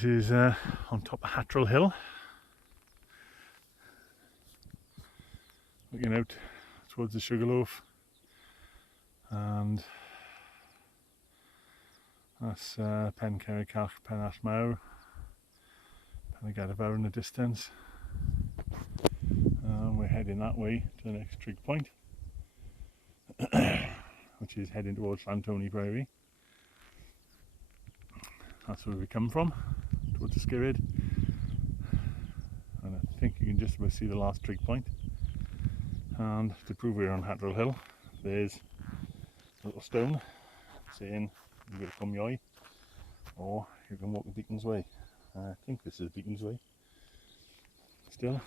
This is on top of Hatterall Hill, looking out towards the Sugarloaf, and that's Pen Cerrig Pen Ashmawr, Pen Gadafawr in the distance, and we're heading that way to the next trig point, which is heading towards Llantony Priory. That's where we come from, towards the Skirrid, and I think you can just about see the last trig point. And to prove we're on Hatterall Hill, there's a little stone saying you've got to come Hay-on-Wye or you can walk the Beacon's Way. I think this is Beacon's Way still,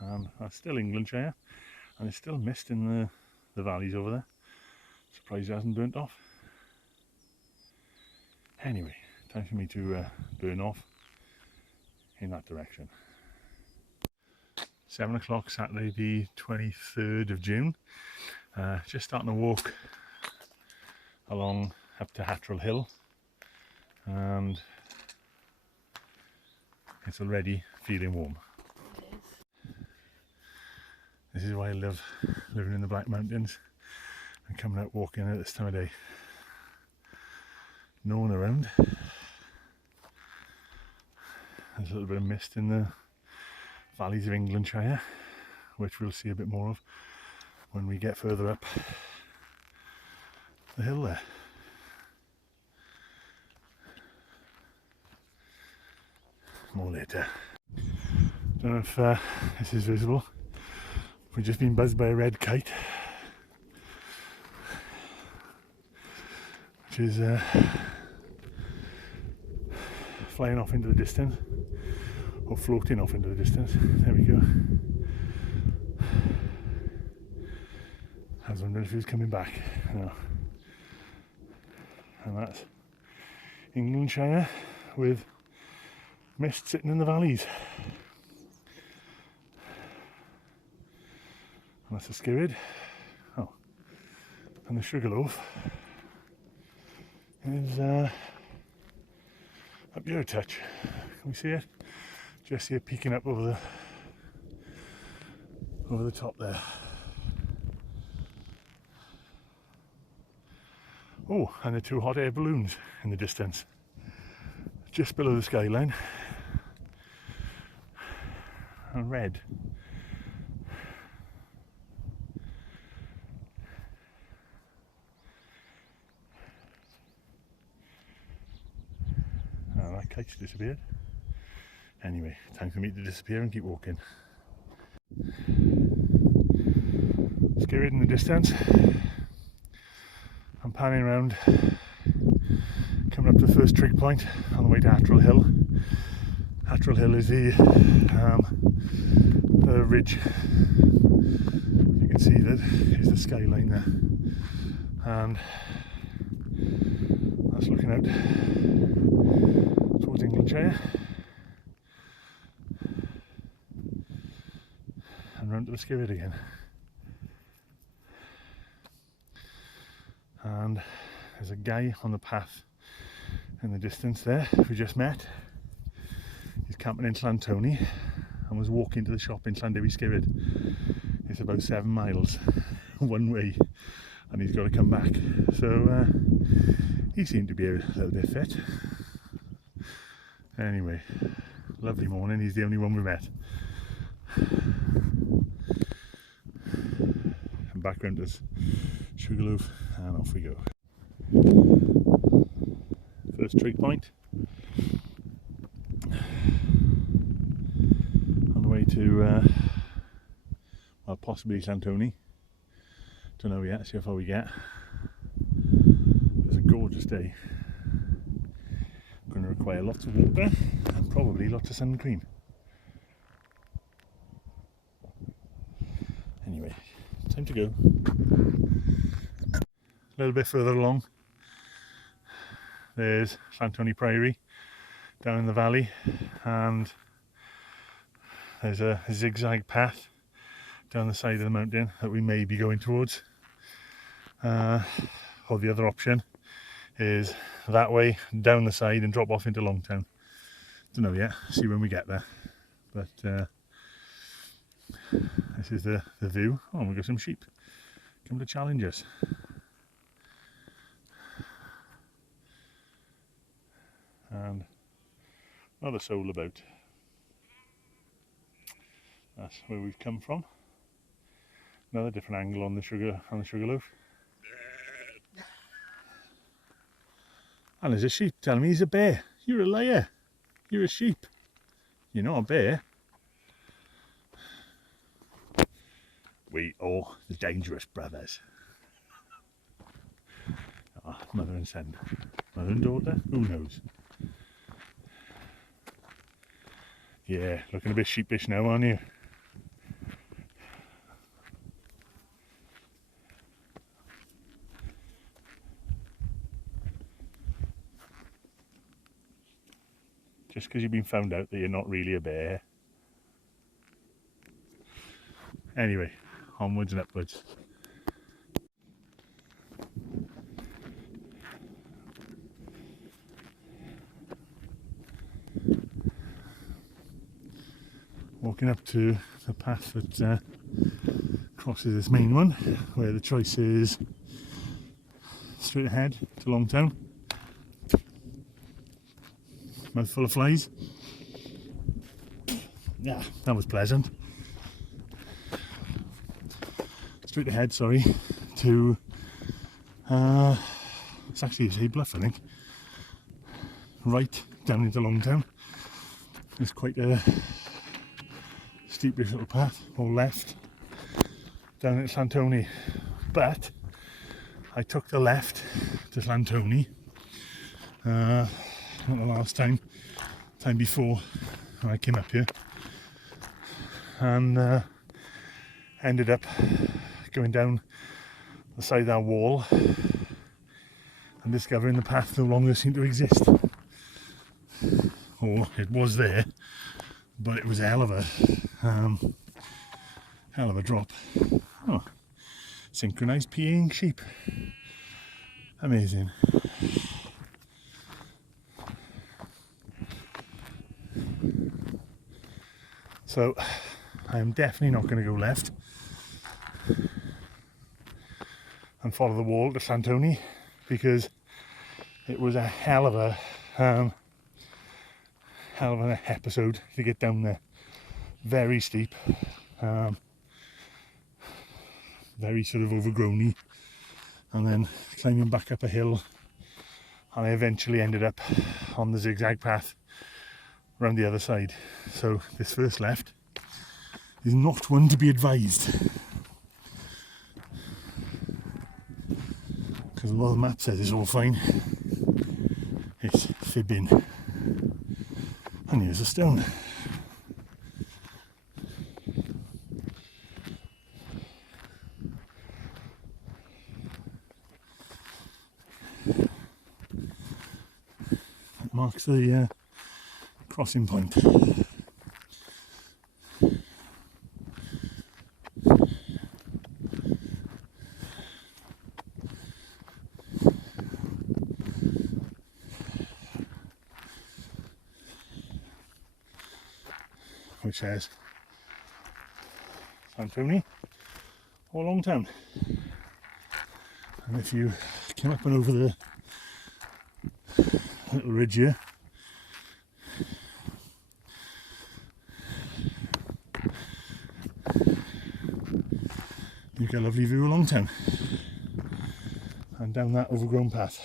and that's still Englandshire, and there's still mist in the valleys over there. Surprised it hasn't burnt off. Anyway, time for me to burn off in that direction. 7 o'clock Saturday the 23rd of June. Just starting to walk along up to Hatterall Hill, and it's already feeling warm. This is why I love living in the Black Mountains and coming out walking at this time of day. No one around. There's a little bit of mist in the valleys of Englandshire, which we'll see a bit more of when we get further up the hill there. More later. Don't know if this is visible. We've just been buzzed by a red kite, which is flying off into the distance, or floating off into the distance. There we go. I was wondering if he was coming back. No. And that's Englandshire with mist sitting in the valleys. And that's the Skirrid. Oh, and the Sugarloaf is up here a touch. Can we see it? Just see it peeking up over the top there. Oh, and the two hot air balloons in the distance, just below the skyline, and red. Oh, that kite's disappeared. Anyway, time for me to disappear and keep walking. Skirrid in the distance. I'm panning around, coming up to the first trig point on the way to Hatterall Hill. Hatterall Hill is the ridge. You can see that is the skyline there, and that's looking out towards Englandshire and round to the Skirrid again. And there's a guy on the path in the distance there we just met. He's camping in Llantony and was walking to the shop in Llanddewi Skirrid. It's about 7 miles one way, and he's got to come back. So he seemed to be a little bit fit. Anyway, lovely morning. He's the only one we met. And back round to Sugarloaf, and off we go. First trig point on the way to well, possibly Llantony. Don't know yet, see how far we get. It's a gorgeous day. Going to require lots of water and probably lots of sun cream. Anyway, time to go. A little bit further along, there's Llantony Priory down in the valley, and there's a zigzag path down the side of the mountain that we may be going towards, or the other option is that way down the side and drop off into Longtown. Don't know yet, see when we get there. But this is the view. Oh, we've got some sheep come to challenge us. And not a soul about. That's where we've come from. Another different angle on the sugarloaf. And there's a sheep telling me he's a bear. You're a liar. You're a sheep. You're not a bear. We are the dangerous brothers. Oh, mother and son. Mother and daughter? Who knows? Yeah, looking a bit sheepish now, aren't you? Just because you've been found out that you're not really a bear. Anyway, onwards and upwards. Walking up to the path that crosses this main one, where the choice is straight ahead to Longtown. Mouthful of flies. Yeah, that was pleasant. Straight ahead, sorry, to it's actually Hay Bluff, I think. Right down into Longtown. It's quite a steepish little path, all left down at Llantoni, but I took the left to Llantoni. Not the last time before I came up here, and ended up going down the side of that wall and discovering the path no longer seemed to exist. Or it was there, but it was a hell of a drop. Oh, synchronized peeing sheep. Amazing. So I am definitely not going to go left and follow the wall to Llantoni, because it was a hell of an episode to get down there. Very steep, very sort of overgrowny, and then climbing back up a hill, and I eventually ended up on the zigzag path around the other side. So this first left is not one to be advised, because while the map says it's all fine, it's fibbing. And here's a stone. That marks the crossing point. Which says Llantoni or Longtown. And if you came up and over the little ridge here, you get a lovely view of Longtown and down that overgrown path.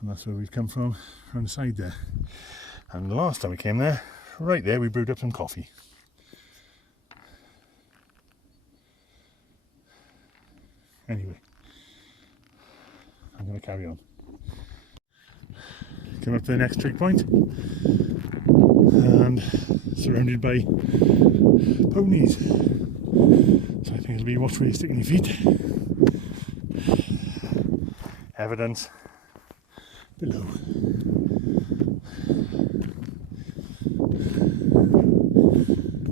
And that's where we've come from, around the side there. And the last time we came there, right there, we brewed up some coffee. Anyway, I'm going to carry on. Come up to the next trig point, and surrounded by ponies. So I think it'll be watch where you're sticking your feet. Evidence below.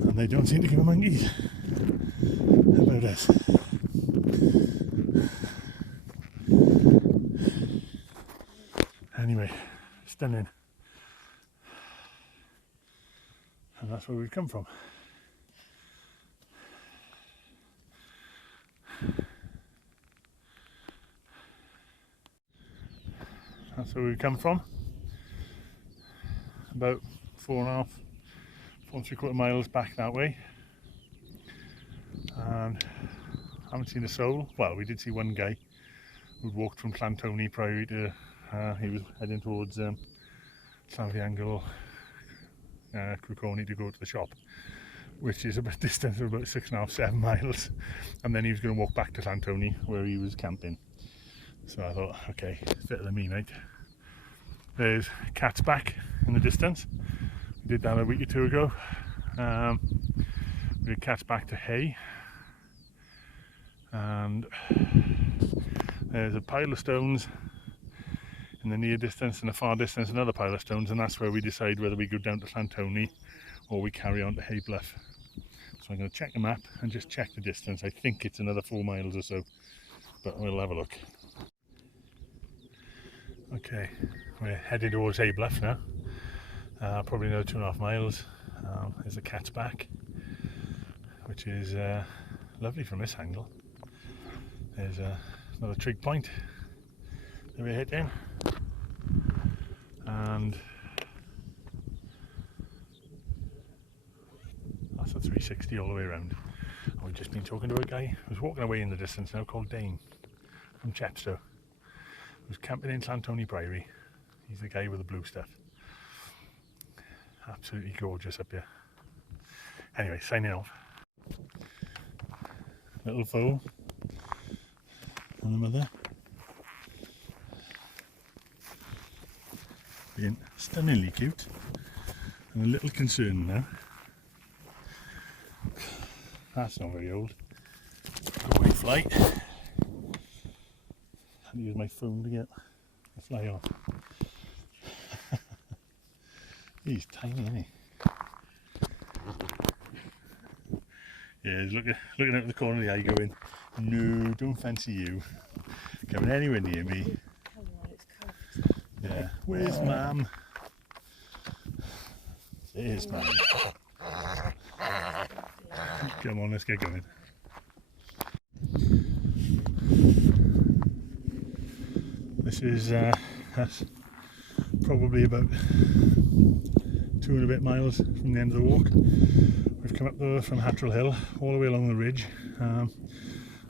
And they don't seem to give a monkey's about us. stunning. And that's where we've come from. That's where we've come from. About 4.5, 4.75 miles back that way. And I haven't seen a soul. Well, we did see one guy who'd walked from Llantoni Priory to, he was heading towards Llanfihangel, Crwconi to go to the shop, which is a bit distant of about 6.5, 7 miles. And then he was going to walk back to Llantoni where he was camping. So I thought, okay, better than me, mate. There's Cat's Back in the distance. We did that a week or two ago. We did Cat's Back to Hay. And there's a pile of stones in the near distance, and the far distance another pile of stones, and that's where we decide whether we go down to Llantoni or we carry on to Hay Bluff. So I'm going to check the map and just check the distance. I think it's another 4 miles or so, but we'll have a look. Okay, we're headed towards Hay Bluff now. Probably another 2.5 miles. There's a Cat's Back, which is lovely from this angle. There's another trig point that we're hitting, and that's a 360 all the way around. And we've just been talking to a guy who's walking away in the distance now, called Dane from Chepstow, who's camping in Llantoni Priory. He's the guy with the blue stuff. Absolutely gorgeous up here. Anyway, signing off. Little foal and the mother being stunningly cute, and a little concerned now. That's not very old. Go away, fly. I had to use my phone to get the fly off. He's tiny, isn't he? Yeah, he's looking out the corner of the eye going, no, don't fancy you coming anywhere near me. Yeah, where's Mum? There's Mum. Come on, let's get going. This is that's probably about 2 and a bit miles from the end of the walk. We've come up from Hatterall Hill all the way along the ridge.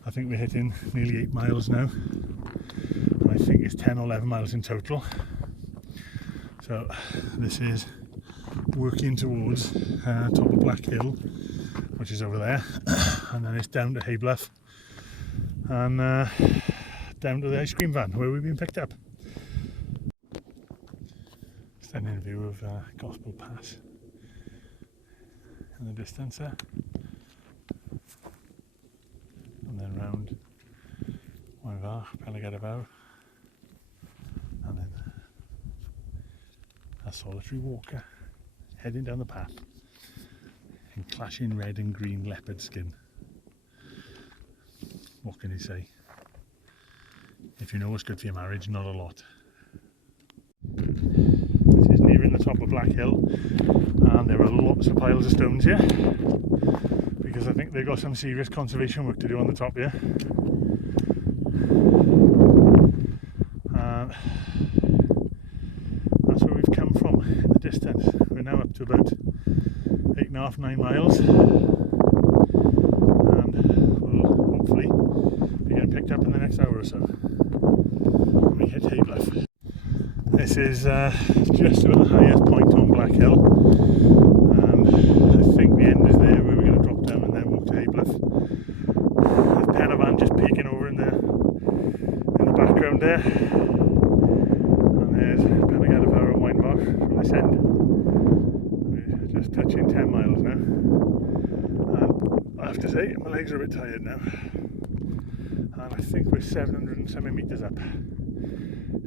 I think we're hitting nearly 8 miles now, and I think it's 10 or 11 miles in total. So this is working towards top of Black Hill, which is over there, and then it's down to Hay Bluff and down to the ice cream van where we've been picked up. Stunning view of Gospel Pass in the distance there, and then round Wye, Pelagadabow, and then a solitary walker heading down the path in clashing red and green leopard skin. What can you say? If you know what's good for your marriage, not a lot. This is nearing the top of Black Hill, and there are lots of piles of stones here because I think they've got some serious conservation work to do on the top here. That's where we've come from in the distance. We're now up to about 8.5, 9 miles, and we'll hopefully be getting picked up in the next hour or so when we hit Hay Bluff. This is just about the highest point on Black Hill, and I think the end is there where we're going to drop down and then walk to Hay Bluff. There's Penavant just peeking over in the background there, and there's Pelagadabow and Wye from this end. We're just touching 10 miles now, and I have to say my legs are a bit tired now, and I think we're 700 and something metres up.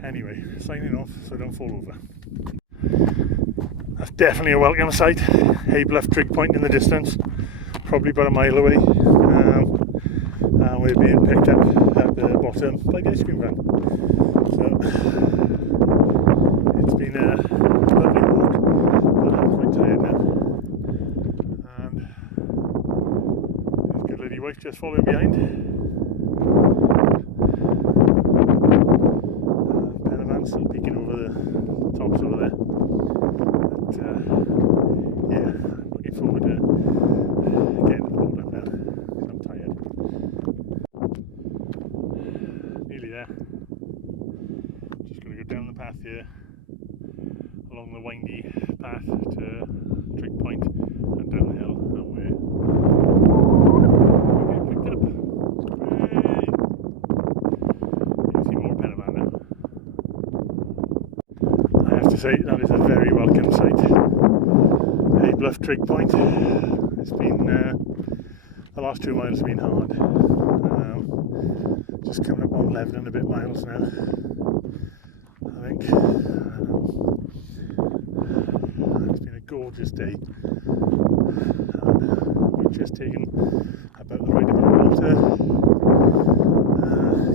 Anyway, signing off so don't fall over. That's definitely a welcome sight. Hay Bluff trig point in the distance, probably about a mile away, and we're being picked up at the bottom by the ice cream van. So It's been a lovely walk, but I'm quite tired now. And there's good lady wife just following behind. Caravan still peeking over the tops over there. But yeah, I'm looking forward to getting to the boat up now, because I'm tired. Nearly there. Just going to go down the path here, along the windy path to Trig Point and down the hill, and we're getting picked up. Hooray! You can see more Caravan now. I have to say, that is a very welcome sight. Hay Bluff Trig Point. It's been the last 2 miles have been hard. Just coming up on 11 and a bit miles now, I think. It's been a gorgeous day, and we've just taken about the right amount of water.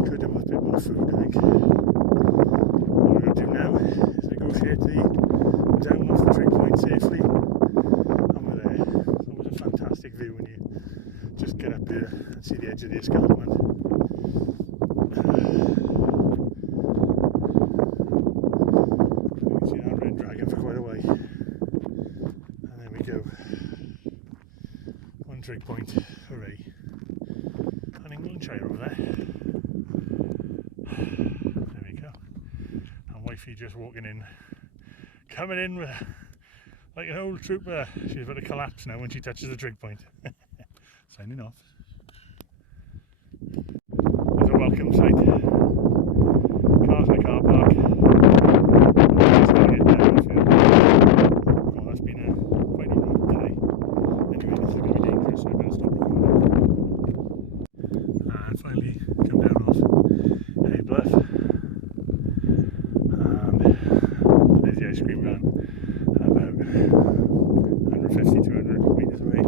Could have with a bit more food, I think. What we're going to do now is negotiate the down off the Trig Point safely, and we're there. It's always a fantastic view when you just get up here and see the edge of the escarpment. You can see that red dragon for quite a way. And there we go. One Trig Point, hooray. And Englandshire over there. There we go. And wifey just walking in. Coming in with like an old trooper. She's about to collapse now when she touches the Trig Point. Signing off. There's a welcome sight. Cars in the car park. Just gonna get down off here. Oh, that's been quite a road today. Anyway, this is going to be dangerous, so I better stop recording. And finally come down off Hay Bluff. And there's the ice cream van about 150-200 metres away.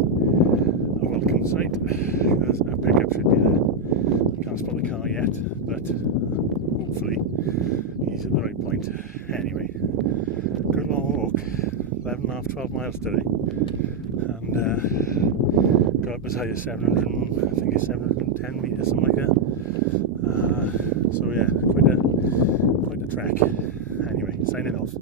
A welcome sight, because our pickup should be there. I can't spot the car yet, but hopefully he's at the right point. Anyway, good long walk, 11.5, 12 miles today, and got up as high as 700, I think it's 710 metres, something like that. So yeah, quite a trek. Anyway, signing off.